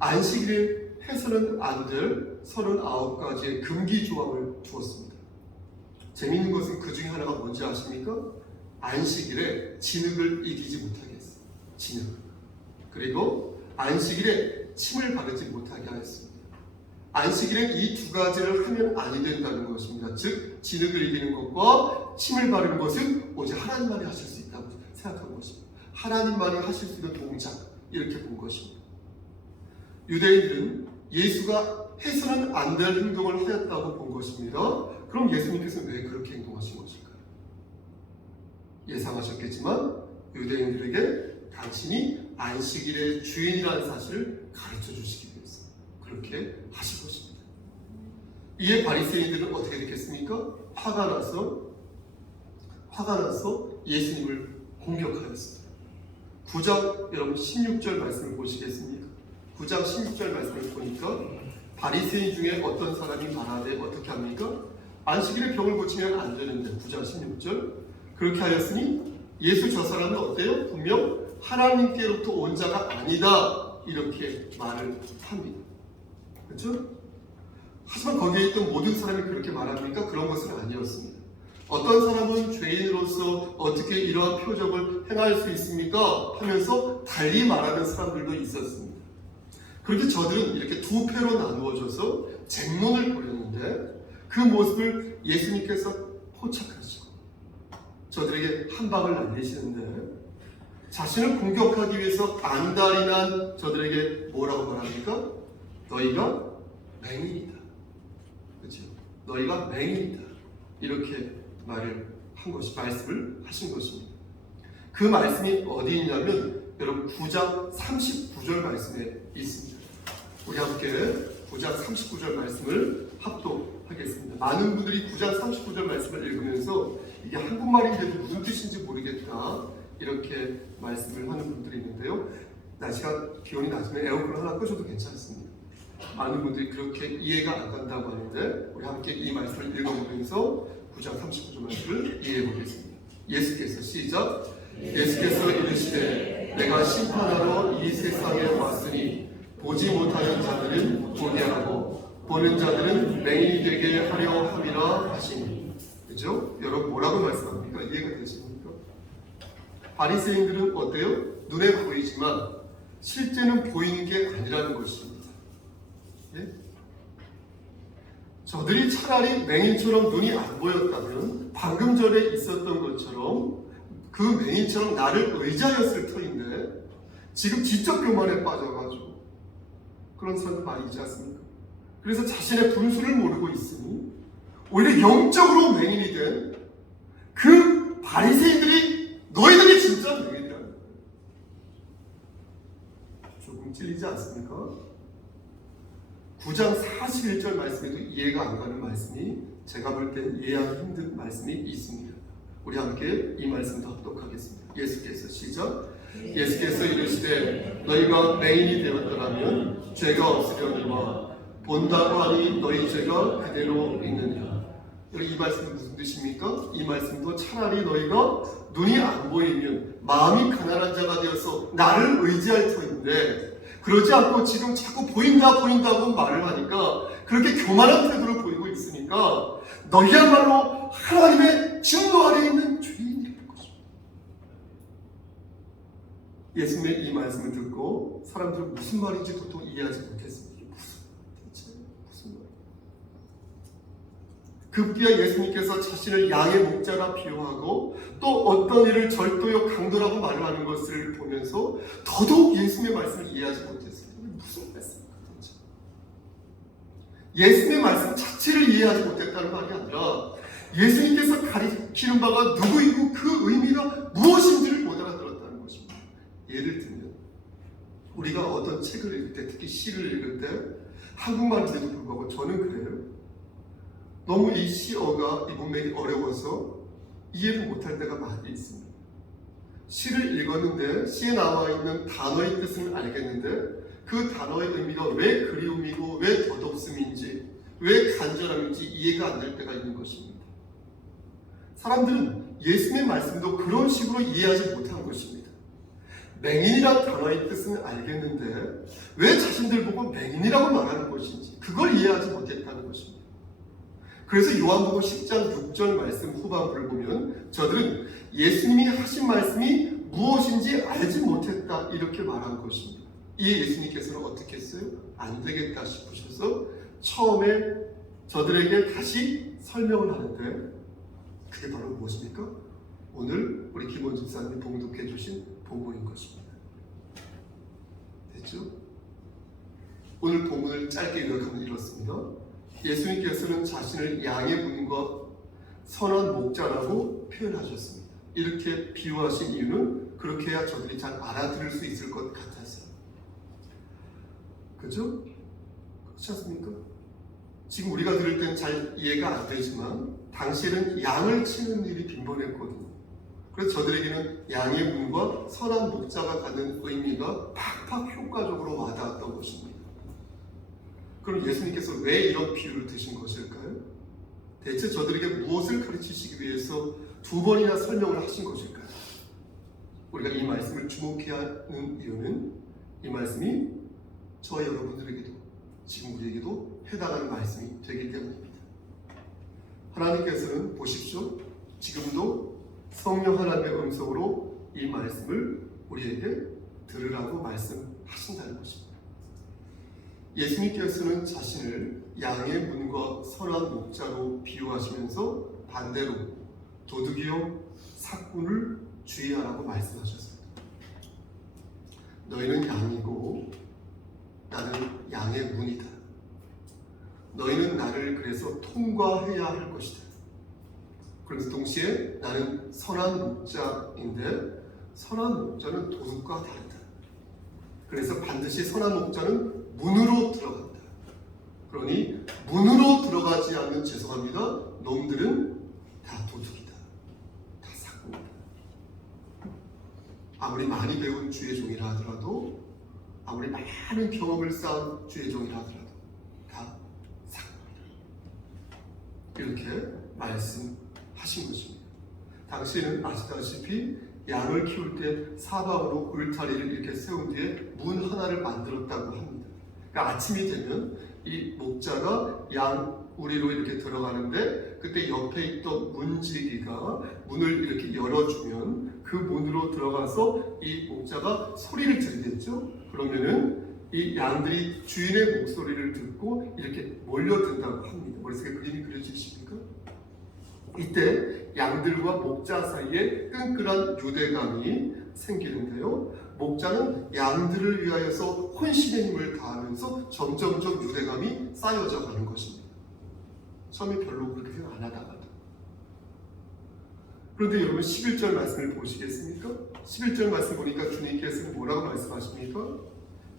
안식일에 해서는 안 될 39가지의 금기 조항을 주었습니다. 재미있는 것은 그 중에 하나가 뭔지 아십니까? 안식일에 진흙을 이기지 못하게 했어요. 진흙. 그리고 안식일에 침을 바르지 못하게 하였습니다. 안식일에 이 두 가지를 하면 아니 된다는 것입니다. 즉 진흙을 이기는 것과 침을 바르는 것은 오직 하나님만이 하실 수 있다고 생각한 것입니다. 하나님만이 하실 수 있는 동작 이렇게 본 것입니다. 유대인들은 예수가 해서는 안 될 행동을 하였다고 본 것입니다. 그럼 예수님께서는 왜 그렇게 행동하신 것일까요? 예상하셨겠지만 유대인들에게 당신이 안식일의 주인이라는 사실을 가르쳐 주시기 위해서 그렇게 하신 것입니다. 이에 바리새인들은 어떻게 됐겠습니까? 화가 나서 예수님을 공격하였습니다. 9장 여러분 16절 말씀을 보시겠습니까? 9장 16절 말씀을 보니까 바리새인 중에 어떤 사람이 말하되 어떻게 합니까? 안식일에 병을 고치면 안 되는데 9장 16절 그렇게 하였으니 예수 저 사람은 어때요? 분명 하나님께로부터 온 자가 아니다 이렇게 말을 합니다. 그렇죠? 하지만 거기에 있던 모든 사람이 그렇게 말합니까? 그런 것은 아니었습니다. 어떤 사람은 죄인으로서 어떻게 이러한 표적을 행할 수 있습니까? 하면서 달리 말하는 사람들도 있었습니다. 그렇게 저들은 이렇게 두 패로 나누어져서 쟁론을 벌였는데 그 모습을 예수님께서 포착하시고 저들에게 한 방을 날리시는데 자신을 공격하기 위해서 안달이 난 저들에게 뭐라고 말합니까? 너희가 맹인이다. 그렇죠? 너희가 맹인이다. 이렇게 말씀을 하신 것입니다. 그 말씀이 어디 있냐면 여러분 9장 39절 말씀에 있습니다. 우리 함께 9장 39절 말씀을 합독하겠습니다. 많은 분들이 9장 39절 말씀을 읽으면서 이게 한국말인데도 무슨 뜻인지 모르겠다 이렇게 말씀을 하는 분들이 있는데요. 날씨가 기온이 낮으면 에어컨 하나 끄셔도 괜찮습니다. 많은 분들이 그렇게 이해가 안 간다고 하는데 우리 함께 이 말씀을 읽어보면서 9장 39절 말씀을 이해해 보겠습니다. 예수께서 시작. 예수께서 이르시되 내가 심판하러 이 세상에 왔으니 보지 못하는 자들은 보게 하고 보는 자들은 맹인이 되게 하려 함이라 하시니. 그죠? 여러분 뭐라고 말씀합니까? 이해가 되십니까? 바리새인들은 어때요? 눈에 보이지만 실제는 보이는 게 아니라는 것입니다. 예? 저들이 차라리 맹인처럼 눈이 안 보였다면 방금 전에 있었던 것처럼 그 맹인처럼 나를 의지하였을 터인데 지금 지적 교만에 빠져가지고 그런 사람들 많이 있지 않습니까? 그래서 자신의 분수를 모르고 있으니 오히려 영적으로 맹인이 된 그 바리새인들이 너희들이 진짜 맹인이라는 거예요. 조금 찔리지 않습니까? 9장 41절 말씀에도 이해가 안 가는 말씀이 제가 볼 땐 이해하기 힘든 말씀이 있습니다. 우리 함께 이 말씀도 합독하겠습니다. 예수께서 시작. 예수께서 이르시되 너희가 맹인이 되었더라면 죄가 없으려니와 본다고 하니 너희 죄가 그대로 있느냐. 이 말씀은 무슨 뜻입니까? 이 말씀도 차라리 너희가 눈이 안 보이면 마음이 가난한 자가 되어서 나를 의지할 터인데 그러지 않고 지금 자꾸 보인다고 말을 하니까 그렇게 교만한 태도를 보이고 있으니까 너희야말로 하나님의 진노 아래에 있는 죄인이라는 것입니다. 예수님의 이 말씀을 듣고 사람들은 무슨 말인지 보통 이해하지 못했습니다. 무슨 말? 급기야 예수님께서 자신을 양의 목자라 비유하고 또 어떤 일을 절도요 강도라고 말을 하는 것을 보면서 더더욱 예수님의 말씀을 이해하지 못했습니다. 무슨 말씀입니까? 예수님의 말씀 자체를 이해하지 못했다는 말이 아니라 예수님께서 가리키는 바가 누구이고 그 의미가 무엇인지를 못 알아들었다는 것입니다. 예를 들면 우리가 어떤 책을 읽을 때 특히 시를 읽을 때 한국말인데도 불구하고 저는 그래요. 너무 이 시어가 이 문맥이 어려워서 이해를 못할 때가 많이 있습니다. 시를 읽었는데 시에 나와 있는 단어의 뜻은 알겠는데 그 단어의 의미가 왜 그리움이고 왜 덧없음인지 왜 간절함인지 이해가 안 될 때가 있는 것입니다. 사람들은 예수님의 말씀도 그런 식으로 이해하지 못한 것입니다. 맹인이란 단어의 뜻은 알겠는데 왜 자신들 보고 맹인이라고 말하는 것인지 그걸 이해하지 못했다는 것입니다. 그래서 요한복음 10장 6절 말씀 후반부를 보면 저들은 예수님이 하신 말씀이 무엇인지 알지 못했다 이렇게 말한 것입니다. 이 예수님께서는 어떻게 했어요? 안 되겠다 싶으셔서 처음에 저들에게 다시 설명을 하는데 그게 바로 무엇입니까? 오늘 우리 김원 집사님이 봉독해 주신 본문인 것입니다. 됐죠? 오늘 본문을 짧게 요약하면 이렇습니다. 예수님께서는 자신을 양의 분과 선한 목자라고 표현하셨습니다. 이렇게 비유하신 이유는 그렇게 해야 저들이 잘 알아들을 수 있을 것 같아서요. 그죠? 그렇지 않습니까? 지금 우리가 들을 땐 잘 이해가 안 되지만 당시에는 양을 치는 일이 빈번했거든요. 그래서 저들에게는 양의 분과 선한 목자가 갖는 의미가 팍팍 효과적으로 와닿았던 것입니다. 그럼 예수님께서 왜 이런 비유를 드신 것일까요? 대체 저들에게 무엇을 가르치시기 위해서 두 번이나 설명을 하신 것일까요? 우리가 이 말씀을 주목해야 하는 이유는 이 말씀이 저와 여러분들에게도 지금 우리에게도 해당하는 말씀이 되기 때문입니다. 하나님께서는 보십시오. 지금도 성령 하나님의 음성으로 이 말씀을 우리에게 들으라고 말씀하신다는 것입니다. 예수님께서는 자신을 양의 문과 선한 목자로 비유하시면서 반대로 도둑이요 삭군을 주의하라고 말씀하셨습니다. 너희는 양이고 나는 양의 문이다. 너희는 나를 그래서 통과해야 할 것이다. 그러면서 동시에 나는 선한 목자인데 선한 목자는 도둑과 다르다. 그래서 반드시 선한 목자는 문으로 들어간다. 그러니 문으로 들어가지 않는 죄송합니다. 놈들은 다 도둑이다. 다 사고이다. 아무리 많이 배운 주의 종이라 하더라도 아무리 많은 경험을 쌓은 주의 종이라 하더라도 다 사고이다. 이렇게 말씀하신 것입니다. 당시에는 아시다시피 양을 키울 때 사방으로 울타리를 이렇게 세운 뒤에 문 하나를 만들었다고 합니다. 그러니까 아침이 되면 이 목자가 양 우리로 이렇게 들어가는데 그때 옆에 있던 문지기가 문을 이렇게 열어주면 그 문으로 들어가서 이 목자가 소리를 지르겠죠. 그러면은 이 양들이 주인의 목소리를 듣고 이렇게 몰려든다고 합니다. 머릿속에 그림이 그려지십니까? 이때 양들과 목자 사이에 끈끈한 유대감이 생기는데요. 목자는 양들을 위하여서 혼신의 힘을 다하면서 점점점 유대감이 쌓여져 가는 것입니다. 처음에 별로 그렇게 생각 안 하다가도. 그런데 여러분 11절 말씀을 보시겠습니까? 11절 말씀 보니까 주님께서 뭐라고 말씀하십니까?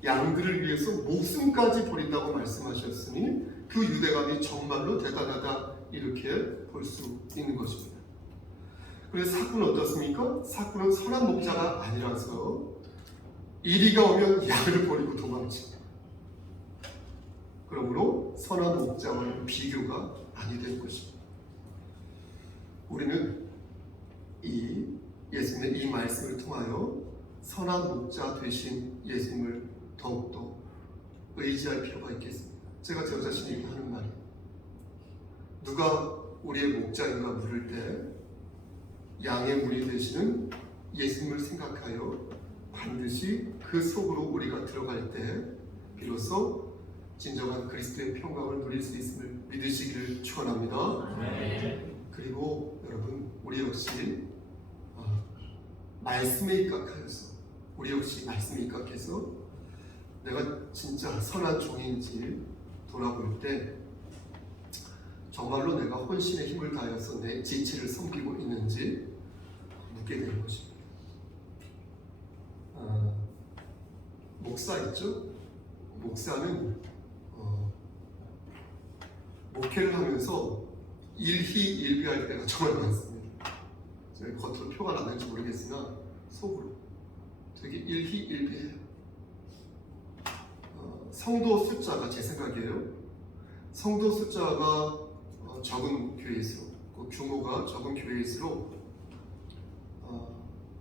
양들을 위해서 목숨까지 버린다고 말씀하셨으니 그 유대감이 정말로 대단하다 이렇게 볼 수 있는 것입니다. 그래서 사꾼은 어떻습니까? 사꾼은 선한 목자가 아니라서 이리가 오면 양을 버리고 도망칩니다. 그러므로 선한 목자와는 비교가 아니 될 것입니다. 우리는 이 예수님의 이 말씀을 통하여 선한 목자 되신 예수님을 더욱더 의지할 필요가 있겠습니다. 제가 저 자신에게 하는 말이 누가 우리의 목자인가 물을 때 양의 문이 되시는 예수님을 생각하여 반드시 그 속으로 우리가 들어갈 때 비로소 진정한 그리스도의 평강을 누릴 수 있음을 믿으시기를 축원합니다. 그리고 여러분 우리 역시 말씀에 입각하여서 우리 역시 말씀에 입각해서 내가 진짜 선한 종인지 돌아볼 때 정말로 내가 혼신의 힘을 다해서 내 지체를 섬기고 있는지 묻게 되는 것입니다. 목사 있죠? 목사는 목회를 하면서 일희일비할 때가 정말 많습니다. 제가 겉으로 표가 나는지 모르겠으나 속으로 되게 일희일비해요. 성도 숫자가 제 생각이에요. 성도 숫자가 적은 교회일수록 그 규모가 적은 교회일수록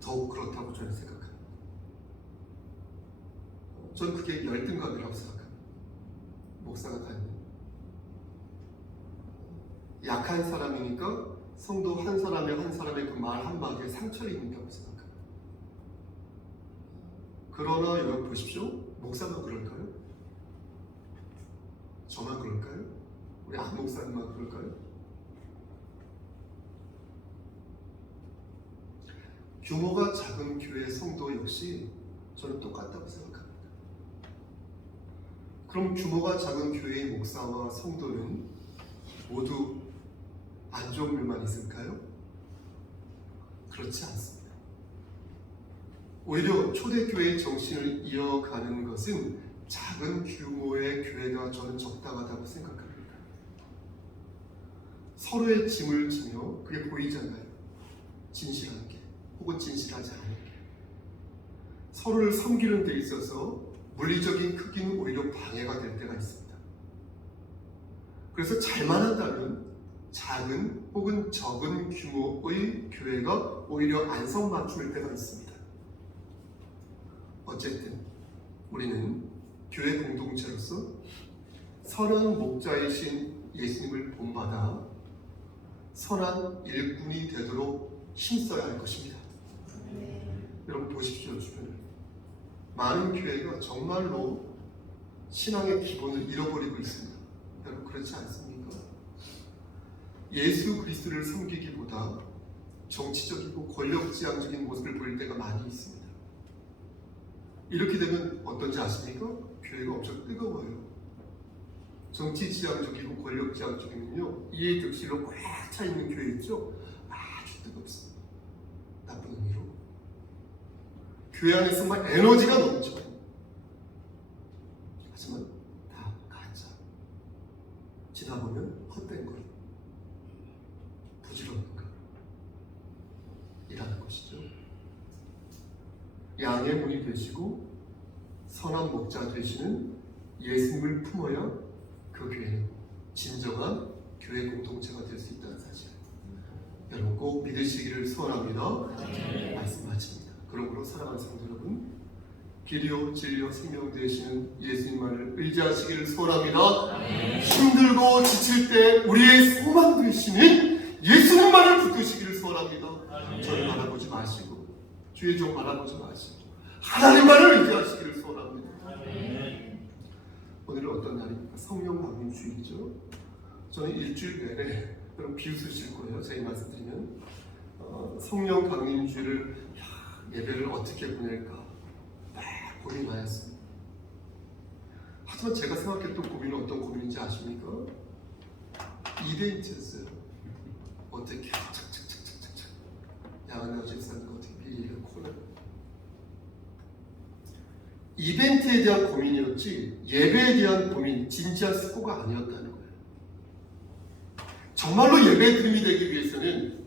더욱 그렇다고 저는 생각합니다. 저는 그게 열등감이라고 생각합니다. 목사가 갖는 약한 사람이니까 성도 한 사람의 그 말 한마디에 상처를 입는다고 생각합니다. 그러나 여러분 보십시오. 목사만 그럴까요? 저만 그럴까요? 우리 안 목사님만 그럴까요? 규모가 작은 교회 성도 역시 저는 똑같다고 생각합니다. 그럼 규모가 작은 교회의 목사와 성도는 모두 안 좋은 일만 있을까요? 그렇지 않습니다. 오히려 초대교회의 정신을 이어가는 것은 작은 규모의 교회가 저는 적당하다고 생각합니다. 서로의 짐을 지며 그게 보이잖아요. 진실한 게 혹은 진실하지 않은 게 서로를 섬기는 데 있어서 물리적인 크기는 오히려 방해가 될 때가 있습니다. 그래서 잘만 한다면 작은 혹은 적은 규모의 교회가 오히려 안성맞춤일 때가 있습니다. 어쨌든 우리는 교회 공동체로서 선한 목자이신 예수님을 본받아 선한 일꾼이 되도록 힘써야 할 것입니다. 여러분 보십시오. 주변을 많은 교회가 정말로 신앙의 기본을 잃어버리고 있습니다. 여러분 그렇지 않습니까? 예수 그리스도를 섬기기보다 정치적이고 권력지향적인 모습을 보일 때가 많이 있습니다. 이렇게 되면 어떤지 아십니까? 교회가 엄청 뜨거워요. 정치 지향적이고 권력 지향적이면요, 이해 득실로 꽉 차 있는 교회 있죠? 아주 뜨겁습니다. 나쁜 의미로. 교회 안에 정말 에너지가 넘쳐. 하지만 다 가짜. 지나 보면 헛된 것, 부질없는 것 이라는 것이죠. 양의 문이 되시고 선한 목자 되시는 예수님을 품어야 그 교회는 진정한 교회 공동체가 될 수 있다는 사실, 여러분 꼭 믿으시기를 소원합니다. 말씀 마칩니다. 그러므로 사랑하는 성도 여러분, 길이요 진리요 생명 되시는 예수님만을 의지하시기를 소원합니다. 힘들고 지칠 때 우리의 소망 되시는 예수님만을 붙드시기를 소원합니다. 저를 바라보지 마시고 주의 종 바라보지 마시고 하나님만을 의지하시기를 소원합니다. 오늘은 어떤 날입니까? 성령 강림 주일이죠. 저는 일주일 내내, 여러분 비웃으실 거예요, 제가 이 말씀드리면. 성령 강림 주일을 예배를 어떻게 보낼까 고민하였습니다. 하지만 제가 생각했던 고민은 어떤 고민인지 아십니까? 이벤트였어요. 어떻게 착착착착착 야간에 집사님과 어떻게 미리 코너 이벤트에 대한 고민이었지 예배에 대한 고민, 진지한 스코가 아니었다는 거예요. 정말로 예배 드림이 되기 위해서는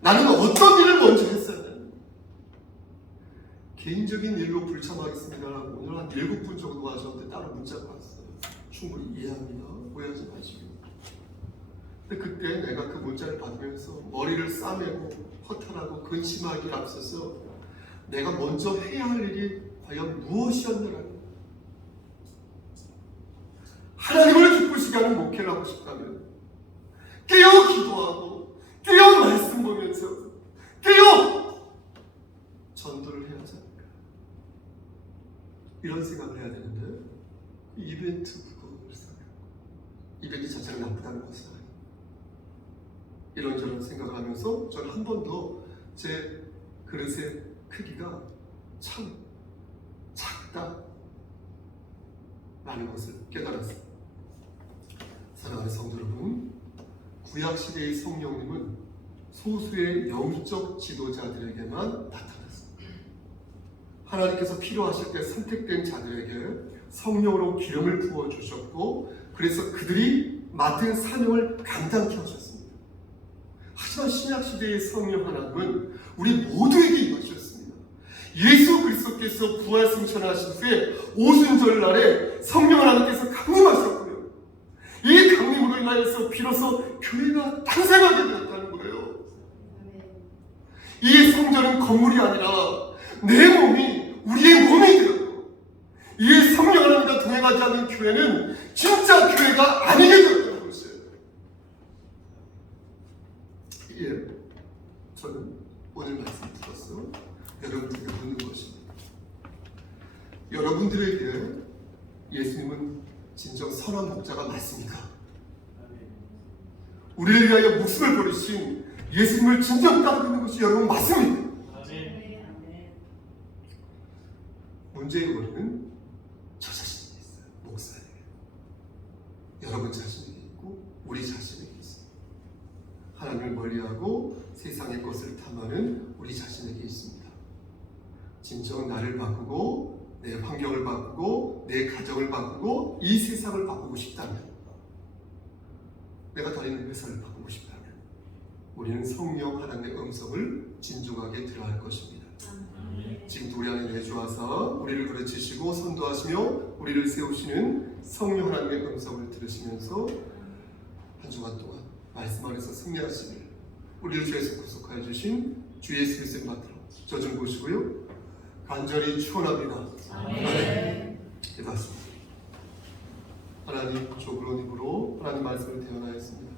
나는 어떤 일을 먼저 했어야 되는, 개인적인 일로 불참하겠습니다라고 오늘 한 7분 정도가 저한테 따로 문자가 왔어요. 충분히 이해합니다. 오해하지 마시고. 근데 그때 내가 그 문자를 받으면서 머리를 싸매고 허탈하고 근심하기에 앞서서 내가 먼저 해야 할 일이 과연 무엇이었느라는, 하나님을 기쁘시게 하는 목회를 하고 싶다면 깨어 기도하고 깨어 말씀 보면서 깨어 전도를 해야 하지 않을까, 이런 생각을 해야 되는데 이벤트 그거를 생각하고, 이벤트 자체가 나쁘다는 것은 아니에요. 이런저런 생각을 하면서 저는 한 번 더 제 그릇의 크기가 참 작다 라는 것을 깨달았습니다. 사랑하는 성도 여러분, 구약시대의 성령님은 소수의 영적 지도자들에게만 나타났습니다. 하나님께서 필요하실 때 선택된 자들에게 성령으로 기름을 부어주셨고, 그래서 그들이 맡은 사명을 감당케 하셨습니다. 하지만 신약시대의 성령 하나님은 우리 모두에게 임하셨습니다. 예수 그리스도께서 부활 승천하신 후에 오순절날에 성령 하나님께서 강림하셨고요. 이 강림으로 인하여서 비로소 교회가 탄생하게 되었다는 거예요. 이 성전은 건물이 아니라 내 몸이 우리의 몸이 되었고, 이 성령 하나님과 동행하지 않는 교회는 진짜 교회가 아니게 되었다는 것이에요. 예, 저는 오늘 말씀 들어서 여러분들에게 묻는 것입니다. 여러분들에게 예수님은 진정 선한 목자가 맞습니까? 우리를 위하여 목숨을 버리신 예수님을 진정 따르고 있는 것이 여러분 맞습니까? 문제의 원인은 저 자신에게 있어요. 목사에게. 여러분 자신에게 있고 우리 자신에게 있습니다. 하나님을 멀리하고 세상의 것을 탐하는 우리 자신에게 있습니다. 진정 나를 바꾸고 내 환경을 바꾸고 내 가정을 바꾸고 이 세상을 바꾸고 싶다면, 내가 다니는 회사를 바꾸고 싶다면 우리는 성령 하나님의 음성을 진중하게 들어야 할 것입니다. 지금도 우리 안에 내주하사 우리를 가르치시고 선도하시며 우리를 세우시는 성령 하나님의 음성을 들으시면서 한 주간 동안 말씀 안에서 승리하시길 우리를 주에서 구속하여 주신 주 예수 그리스도의 받들어 저 좀 보시고요, 간절히 축원합니다. 아멘. 기도하십니다. 하나님, 좁은 입으로 하나님 말씀을 대언하였습니다.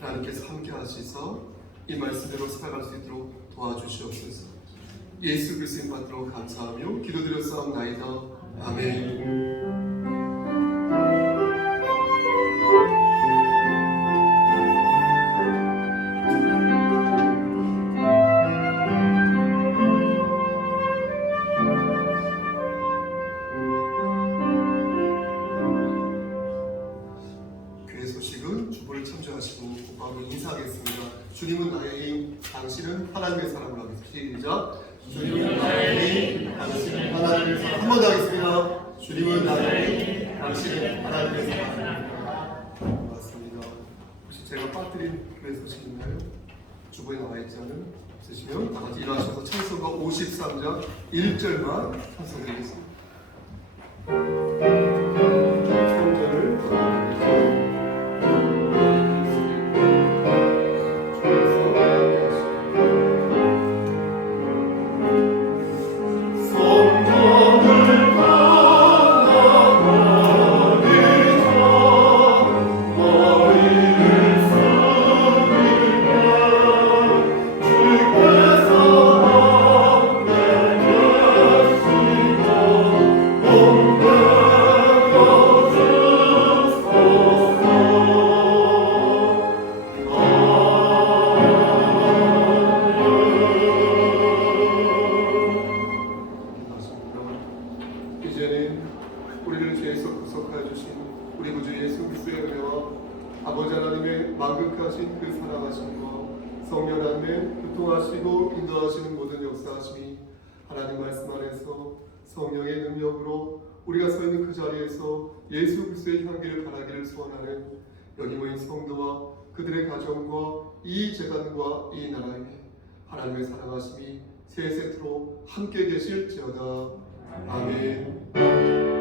하나님께서 함께 하시서 이 말씀대로 살아갈 수 있도록 도와주시옵소서. 예수 그리스도의 받들어 감사하며 기도드렸사옵나이다. 아멘. 하나님의 사랑을 하겠습니다. 시작. 주님은 나의 당신은 하나님의 사랑. 한 번 더 하겠습니다. 주님은 나의 당신은 하나님의 사랑입니다. 맞습니다. 혹시 제가 빠뜨린 교회 소식 있나요? 주보에 나와 있지 않은 없으시면 다 같이 일어나셔서 찬송가 53장 1절만 찬송드리겠습니다. 3절을 이제는 우리를 죄에서 구속하여 주신 우리 구주 예수 그리스도의 은혜와 아버지 하나님의 만극하신 그 사랑하심과 성령 하나님의 교통하시고 인도하시는 모든 역사하심이 하나님 말씀 안에서 성령의 능력으로 우리가 서 있는 그 자리에서 예수 그리스도의 향기를 바라기를 소원하는 여기 모인 성도와 그들의 가정과 이 재단과 이 나라에 하나님의 사랑하심이 세세토록 함께 계실지어다. 아멘.